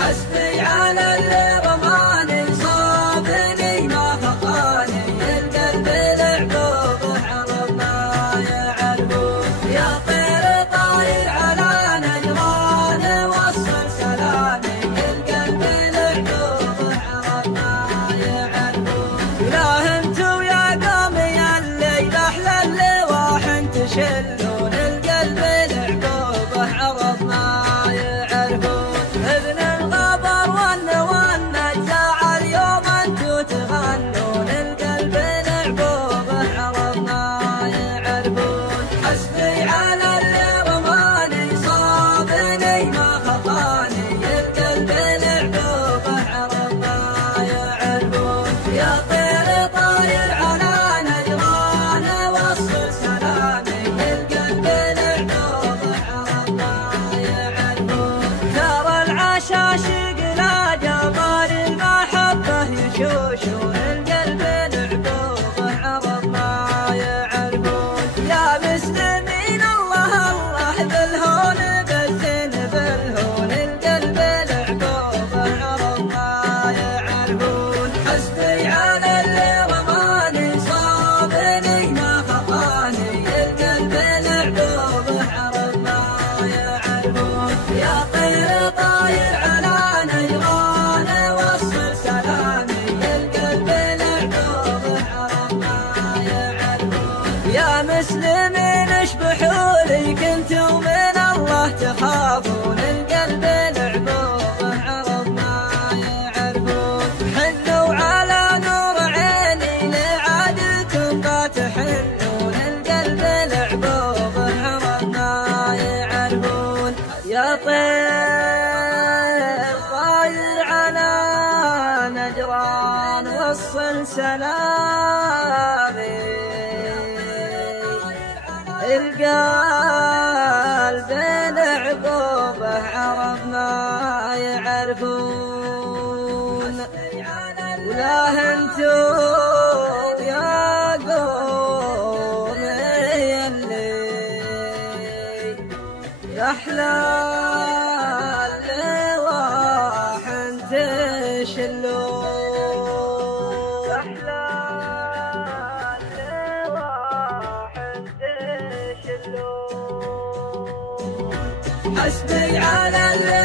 حسبي على اللي رماني صابني ما خطاني، القلب لعبوبه عرب ما يعرفون. يا طير طاير على نجران وصل سلامي، القلب لعبوبه عرب ما يعرفون. ولا انتو يا قومي اللي احلى اللواح تشلون، القلب لعبوبه عرب ما يعرفون. ابن الغبر والنجاع اليوم انتو تغنون، القلب لعبوبه عرب ما يعرفون. حسبي على اللي رماني صابني ما خطاني، القلب لعبوبه عرب ما يعرفون. يا طير طاير على نجران وصل سلامي، القلب لعبوبه عرب ما يعرفون. ثار العشاشق لا جمال المحبة يشوشون، القلب لعبوبه عرب ما يعرفون. يا مسلمين الله الله بالهون بالزين بالهون، القلب لعبوبه عرب ما يعرفون. حسبي على اللي رماني صابني ما خطاني، القلب لعبوبه عرب ما يعرفون. يا طير طاير على نجران وصل سلامي، القلب لعبوبه عرب ما يعرفون. يا مسلمين اشبحوا لي كنتم من الله تخافون، القلب لعبوبه عرب ما يعرفون. حنوا على نور عيني لعادكم ما تحنون، القلب لعبوبه عرب ما يعرفون. يا طير طاير على نجران وصل سلامي، القلب لعبوبه عرب ما يعرفون. ولا انتو يا قومي اللي احلى اللواح تشلون، احلى اللواح تشلون. حسبي على اللي